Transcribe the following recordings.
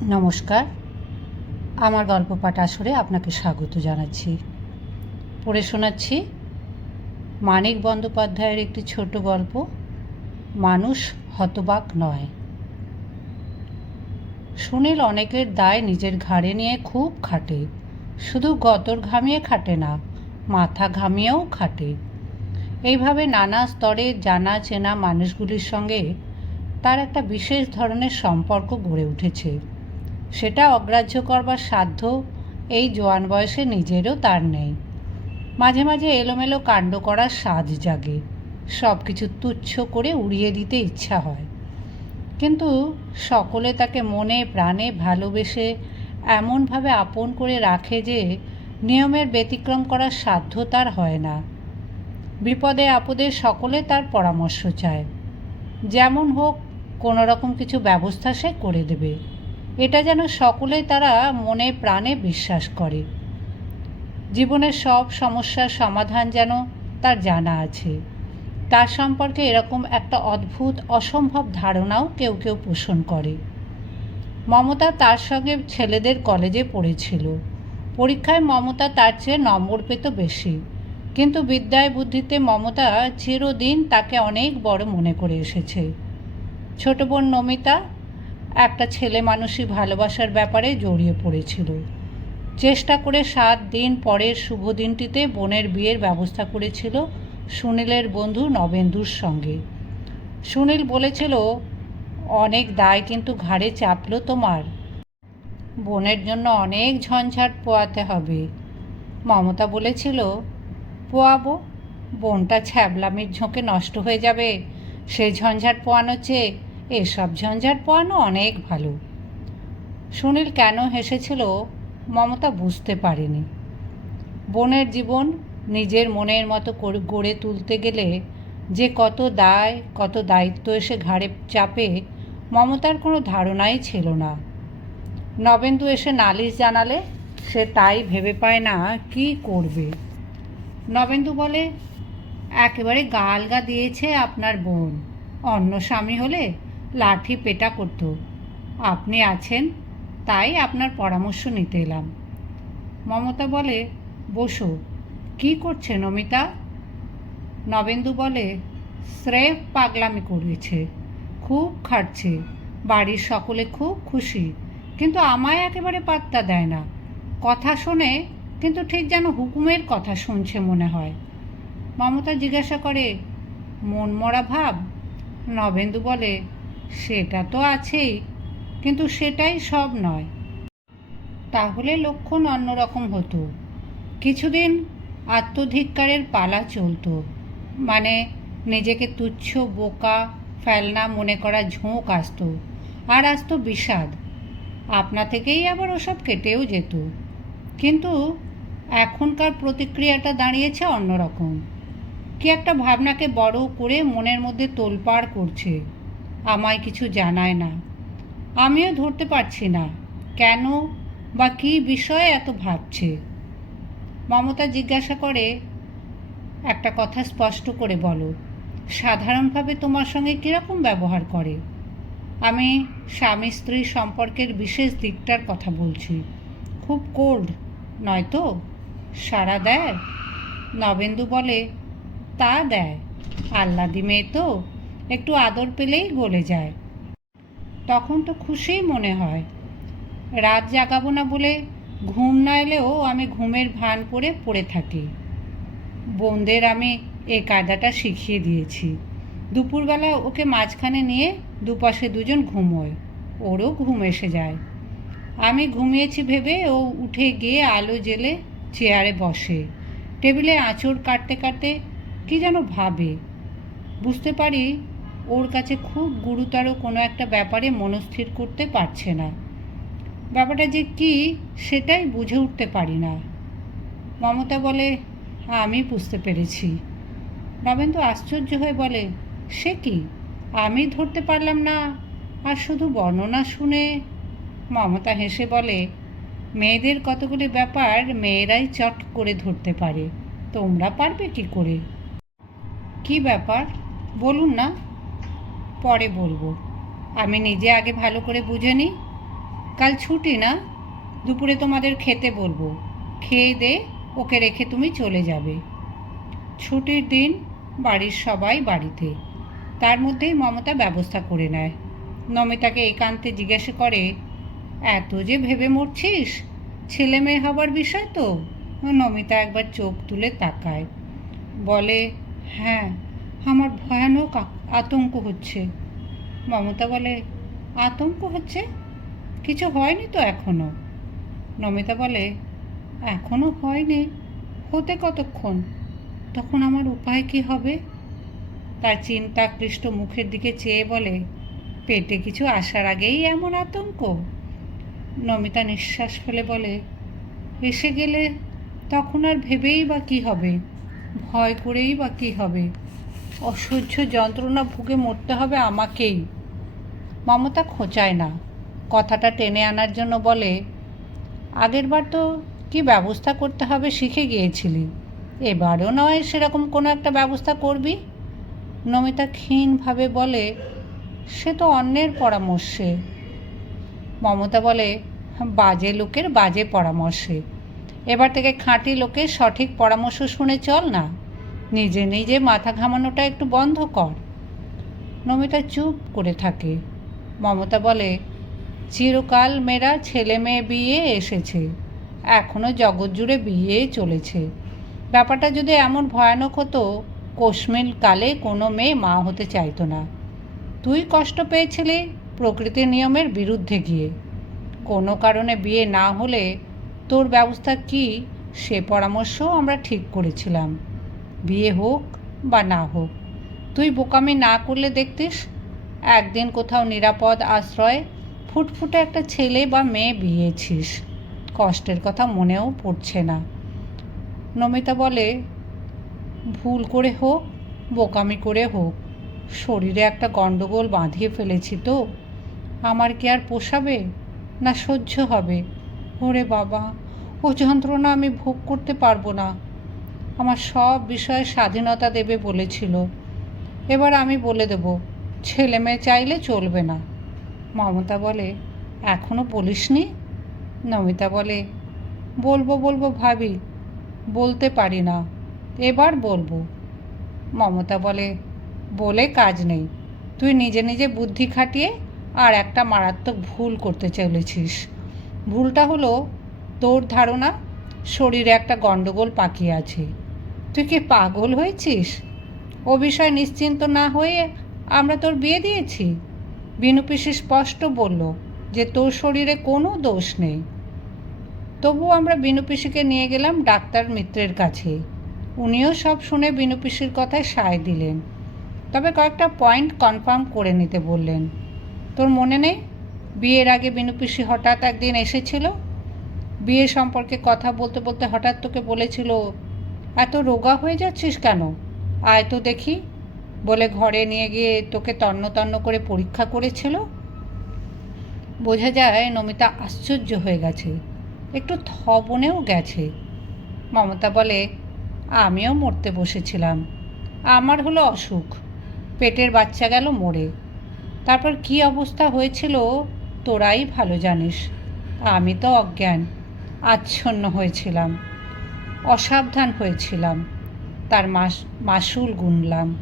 নমস্কার। আমার গল্প পাঠ আসরে আপনাকে স্বাগত জানাচ্ছি। পড়ে শোনাচ্ছি মানিক বন্দ্যোপাধ্যায়ের একটি ছোট গল্প, মানুষ হতবাক নয়। সুনীল অনেকের দায় নিজের ঘাড়ে নিয়ে খুব খাটে। শুধু গতর ঘামিয়ে খাটে না, মাথা ঘামিয়েও খাটে। এইভাবে নানা স্তরে জানা চেনা মানুষগুলির সঙ্গে তার একটা বিশেষ ধরনের সম্পর্ক গড়ে উঠেছে। সেটা অগ্রাহ্য করবার সাধ্য এই জোয়ান বয়সে নিজেরও তার নেই। মাঝে মাঝে এলোমেলো কাণ্ড করার স্বাদ জাগে। সব কিছু তুচ্ছ করে উড়িয়ে দিতে ইচ্ছা হয়। কিন্তু সকলে তাকে মনে, প্রাণে ভালোবেসে এমনভাবে আপন করে রাখে যে নিয়মের ব্যতিক্রম করার সাধ্য তার হয় না। বিপদে আপদে সকলে তার পরামর্শ চায়। যেমন হোক কোনো রকম কিছু ব্যবস্থা সে করে দেবে। এটা যেন সকলেই তারা মনে প্রাণে বিশ্বাস করে। জীবনের সব সমস্যার সমাধান যেন তার জানা আছে। তার সম্পর্কে এরকম একটা অদ্ভুত, অসম্ভব ধারণাও কেউ কেউ পোষণ করে। মমতা তার সঙ্গে ছেলেদের কলেজে পড়েছিল। পরীক্ষায় মমতা তার চেয়ে নম্বর পেত বেশি। কিন্তু বিদ্যায় বুদ্ধিতে মমতা চিরদিন তাকে অনেক বড় মনে করে এসেছে। ছোট বোন নমিতা একটা ছেলে মানুষই ভালোবাসার ব্যাপারে জড়িয়ে পড়েছিল। চেষ্টা করে সাত দিন পরের শুভ দিনটিতে বোনের বিয়ের ব্যবস্থা করেছিল সুনীলের বন্ধু নবেন্দুর সঙ্গে। সুনীল বলেছিল, অনেক দায় কিন্তু ঘাড়ে চাপলো তোমার। বোনের জন্য অনেক ঝঞ্ঝাট পোয়াতে হবে। মমতা বলেছিল, পোয়াবো। বোনটা ছ্যাবলামির ঝোঁকে নষ্ট হয়ে যাবে। সেই ঝঞ্ঝাট পোয়ানো চেয়ে এসব ঝঞ্ঝাট পোয়ানো অনেক ভালো। সুনীল কেন হেসেছিল মমতা বুঝতে পারেনি। বোনের জীবন নিজের মনের মতো গড়ে তুলতে গেলে যে কত দায়, কত দায়িত্ব এসে ঘাড়ে চাপে মমতার কোনো ধারণাই ছিল না। নবেন্দু এসে নালিশ জানালে সে তাই ভেবে পায় না কি করবে। নবেন্দু বলে, একেবারে গা আলগা দিয়েছে আপনার বোন। অন্য স্বামী হলে লাঠি পেটা করতো। আপনি আছেন, তাই আপনার পরামর্শ নিতে এলাম। মমতা বলে, বসো। কি করছে নমিতা? নবেন্দু বলে স্রেফ পাগলামি করেছে। খুব খাটছে। বাড়ির সকলে খুব খুশি। কিন্তু আমায় একেবারে পাত্তা দেয় না। কথা শোনে, কিন্তু ঠিক যেন হুকুমের কথা শুনছে মনে হয়। মমতা জিজ্ঞাসা করে মন মরা ভাব? নবেন্দু বলে সেটা তো আছেই, কিন্তু সেটাই সব নয়। তাহলে লক্ষণ অন্যরকম হতো। কিছুদিন আত্মধিক্কারের পালা চলতো মানে নিজেকে তুচ্ছ, বোকা, ফেলনা মনে করা ঝোঁক আসতো, আর আসতো বিষাদ। আপনা থেকেই আবার ওসব কেটেও যেত। কিন্তু এখনকার প্রতিক্রিয়াটা দাঁড়িয়েছে অন্যরকম। কি একটা ভাবনাকে বড় করে মনের মধ্যে তোলপাড় করছে। আমায় কিছু জানায় না। আমিও ধরতে পারছি না, কেন বা কী বিষয়ে এত ভাবছে? মমতা জিজ্ঞাসা করে, একটা কথা স্পষ্ট করে বলো, সাধারণভাবে তোমার সঙ্গে কীরকম ব্যবহার করে? আমি স্বামী স্ত্রী সম্পর্কের বিশেষ দিকটার কথা বলছি। খুব কোল্ড নয়তো সারা দেয়? নবেন্দু বলে, তা দেয়। আহ্লাদি মেয়ে তো। একটু আদর পেলেই গলে যায়। তখন তো খুশিই মনে হয়। রাত জাগাবো না বলে ঘুম না এলেও আমি ঘুমের ভান করে পড়ে থাকি। বোনদের আমি এ কায়দাটা শিখিয়ে দিয়েছি। দুপুরবেলা ওকে মাঝখানে নিয়ে দুপাশে দুজন ঘুমোয়। ওরও ঘুম এসে যায়। আমি ঘুমিয়েছি ভেবে ও উঠে গিয়ে আলো জেলে চেয়ারে বসে। টেবিলে আঁচড় কাটতে কাটতে কি যেন ভাবে। বুঝতে পারি ওর কাছে খুব গুরুতর কোনো একটা ব্যাপারে মনস্থির করতে পারছে না। ব্যাপারটা যে কি, সেটাই বুঝে উঠতে পারি না। মমতা বলে, আমি বুঝতে পেরেছি। নবেন্দু আশ্চর্য হয়ে বলে, সে কি? আমি ধরতে পারলাম না। আর শুধু বর্ণনা শুনে? মমতা হেসে বলে, মেয়েদের কতগুলি ব্যাপার মেয়েরাই চট করে ধরতে পারে। তোমরা পারবে কি করে? কি ব্যাপার? বলুন না। পরে বলব। আমি নিজে আগে ভালো করে বুঝে নিই। কাল ছুটি না? দুপুরে তোমাদের খেতে বলব। খেয়ে দে, ওকে রেখে তুমি চলে যাবে। ছুটির দিন বাড়ির সবাই বাড়িতে। তার মধ্যেই মমতা ব্যবস্থা করে নেয়। নমিতাকে একান্তে জিজ্ঞাসা করে, এত যে ভেবে মরছিস? ছেলে মেয়ে হবার বিষয় তো? নমিতা একবার চোখ তুলে তাকায়। বলে হ্যাঁ আমার ভয়ানক আতঙ্ক হচ্ছে। মমতা বলে, আতঙ্ক হচ্ছে? কিছু হয়নি তো এখনও? নমিতা বলে, এখনও হয়নি। হতে কতক্ষণ? তখন আমার উপায় কি হবে? তার চিন্তাক্লিষ্ট মুখের দিকে চেয়ে বলে, পেটে কিছু আসার আগেই এমন আতঙ্ক? নমিতা নিঃশ্বাস ফেলে বলে, এসে গেলে তখন আর ভেবেই বা কী হবে? ভয় করেই বা কী হবে? অসহ্য যন্ত্রণা ভুগে মরতে হবে আমাকেই। মমতা খোঁচায় না। কথাটা টেনে আনার জন্য বলে আগেরবার তো কি ব্যবস্থা করতে হবে শিখে গিয়েছিলি। এবারও নয় সেরকম কোনো একটা ব্যবস্থা করবি? নমিতা ক্ষীণভাবে বলে, সে তো অন্যের পরামর্শে। মমতা বলে, বাজে লোকের বাজে পরামর্শে। এবার থেকে খাঁটি লোকের সঠিক পরামর্শ শুনে চল না। নিজে নিজে মাথা ঘামানোটা একটু বন্ধ কর। নমিতা চুপ করে থাকে। মমতা বলে, চিরকাল মেয়েরা ছেলে মেয়ে বিয়ে এসেছে। এখনও জগৎ জুড়ে বিয়ে চলেছে। ব্যাপারটা যদি এমন ভয়ানক হতো, কোশমিল কালে কোনো মেয়ে মা হতে চাইতো না। তুই কষ্ট পেয়েছিলি প্রকৃতির নিয়মের বিরুদ্ধে গিয়ে। কোনো কারণে বিয়ে না হলে তোর ব্যবস্থা কি? সে পরামর্শও আমরা ঠিক করেছিলাম। বিয়ে হোক বা না হোক। তুই বোকামি না করলে দেখতিস, একদিন কোথাও নিরাপদ আশ্রয় ফুটফুটে একটা ছেলে বা মেয়ে বিয়েছিস। কষ্টের কথা মনেও পড়ছে না। নমিতা বলে, ভুল করে হোক, বোকামি করে হোক। শরীরে একটা গণ্ডগোল বাঁধিয়ে ফেলেছি তো। আমার কি আর পোষাবে? না সহ্য হবে। ওরে বাবা, ও যন্ত্রণা আমি ভোগ করতে পারব না। আমার সব বিষয়ে স্বাধীনতা দেবে বলেছিল। এবার আমি বলে দেব, ছেলে মেয়ে চাইলে চলবে না। মমতা বলে এখনও বলিসনি? নমিতা বলে, বলব বলব ভাবি, বলতে পারি না, এবার বলব। মমতা বলে বলে কাজ নেই, তুই নিজে নিজে বুদ্ধি খাটিয়ে আর একটা মারাত্মক ভুল করতে চলেছিস। ভুলটা হলো তোর ধারণা, শরীরে একটা গণ্ডগোল পাকিয়ে আছে। তুই কি পাগল হয়েছিস? ও বিষয়ে নিশ্চিন্ত না হয়ে আমরা তোর বিয়ে দিয়েছি? বিনু পিসি স্পষ্ট বলল যে তোর শরীরে কোনো দোষ নেই। তবু আমরা বিনু পিসিকে নিয়ে গেলাম ডাক্তার মিত্রের কাছে। উনিও সব শুনে বিনু পিসির কথায় সায় দিলেন। তবে কয়েকটা পয়েন্ট কনফার্ম করে নিতে বললেন। তোর মনে নেই? বিয়ের আগে বিনু পিসি হঠাৎ একদিন এসেছিল? বিয়ে সম্পর্কে কথা বলতে বলতে হঠাৎ তোকে বলেছিল এত রোগা হয়ে যাচ্ছিস কেন? আয় তো দেখি। বলে ঘরে নিয়ে গিয়ে তোকে তন্ন তন্ন করে পরীক্ষা করেছিল? বোঝা যায় নমিতা আশ্চর্য হয়ে গেছে। একটু থবনেও গেছে। মমতা বলে, আমিও মরতে বসেছিলাম। আমার হলো অসুখ। পেটের বাচ্চা গেল মরে। তারপর কি অবস্থা হয়েছিল তোরাই ভালো জানিস। আমি তো অজ্ঞান। আচ্ছন্ন হয়েছিলাম। অসাবধান হয়েছিলাম। তার মাস, মাসুল গুনলাম।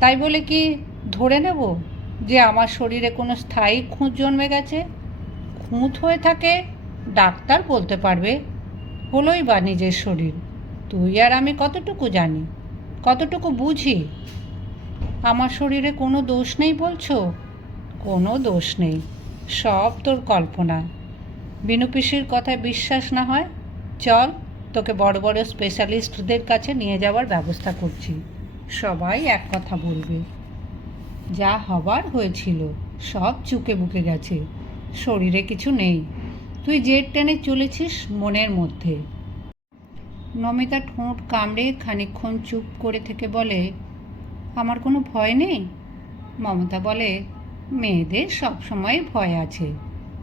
তাই বলে কি ধরে নেব যে আমার শরীরে কোনো স্থায়ী খুঁত জন্মে গেছে? খুঁত হয়ে থাকে, ডাক্তার বলতে পারবে, হলোই বা নিজের শরীর। তুই আর আমি কতটুকু জানি? কতটুকু বুঝি? আমার শরীরে কোনো দোষ নেই বলছো? কোনো দোষ নেই। সব তোর কল্পনা। বিনু পিসির কথায় বিশ্বাস না হয়? চল তোকে বড় বড় স্পেশালিস্টদের কাছে নিয়ে যাওয়ার ব্যবস্থা করছি। সবাই এক কথা বলবে। যা হবার হয়েছিল, সব চুকে বুকে গেছে। শরীরে কিছু নেই। তুই জেট টেনে চলেছিস মনের মধ্যে। নমিতা ঠোঁট কামড়ে খানিকক্ষণ চুপ করে থেকে বলে, আমার কোনো ভয় নেই? মমতা বলে, মেয়েদের সবসময় ভয় আছে।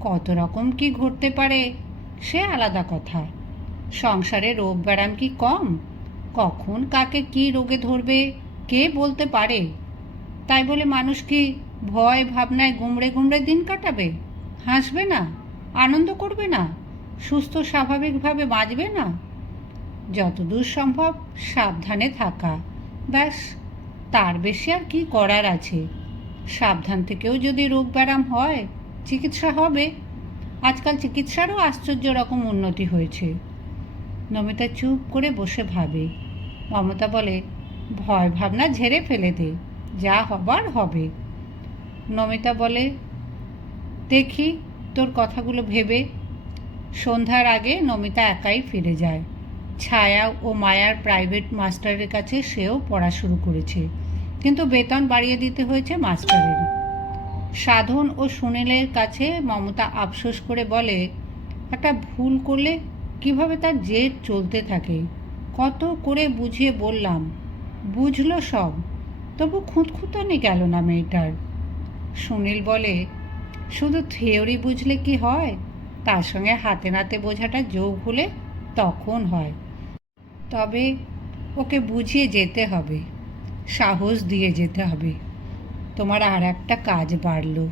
কত রকম কি ঘটতে পারে, সে আলাদা কথা। সংসারে রোগ ব্যারাম কি কম? কখন কাকে কি রোগে ধরবে? কে বলতে পারে? তাই বলে মানুষ কি ভয় ভাবনায় গুমড়ে গুমড়ে দিন কাটাবে? হাসবে না? আনন্দ করবে না? সুস্থ স্বাভাবিকভাবে বাঁচবে না? যতদূর সম্ভব সাবধানে থাকা। ব্যাস, তার বেশি আর কি করার আছে? সাবধান থেকেও যদি রোগ ব্যারাম হয়, চিকিৎসা হবে। আজকাল চিকিৎসারও আশ্চর্য রকম উন্নতি হয়েছে। নমিতা চুপ করে বসে ভাবে। মমতা বলে, ভয় ভাবনা ঝেড়ে ফেলে দে, যা হবার হবে। নমিতা বলে, দেখি তোর কথাগুলো ভেবে। সন্ধ্যার আগে নমিতা একাই ফিরে যায়। ছায়া ও মায়ার প্রাইভেট মাস্টারের কাছে সেও পড়া শুরু করেছে, কিন্তু বেতন বাড়িয়ে দিতে হয়েছে মাস্টারের। সাধন ও সুনীলের কাছে মমতা আফসোস করে বলে, একটা ভুল করলে কীভাবে তার জেদ চলতে থাকে? কত করে বুঝিয়ে বললাম, বুঝলো সব, তবু খুঁতখুঁতানি গেল না মেয়েটার। সুনীল বলে, শুধু থিওরি বুঝলে কি হয়? তার সঙ্গে হাতে নাতে বোঝাটা যোগ হলে তখন হয়। তবে ওকে বুঝিয়ে যেতে হবে, সাহস দিয়ে যেতে হবে। তোমার আর একটা কাজ বাড়লো।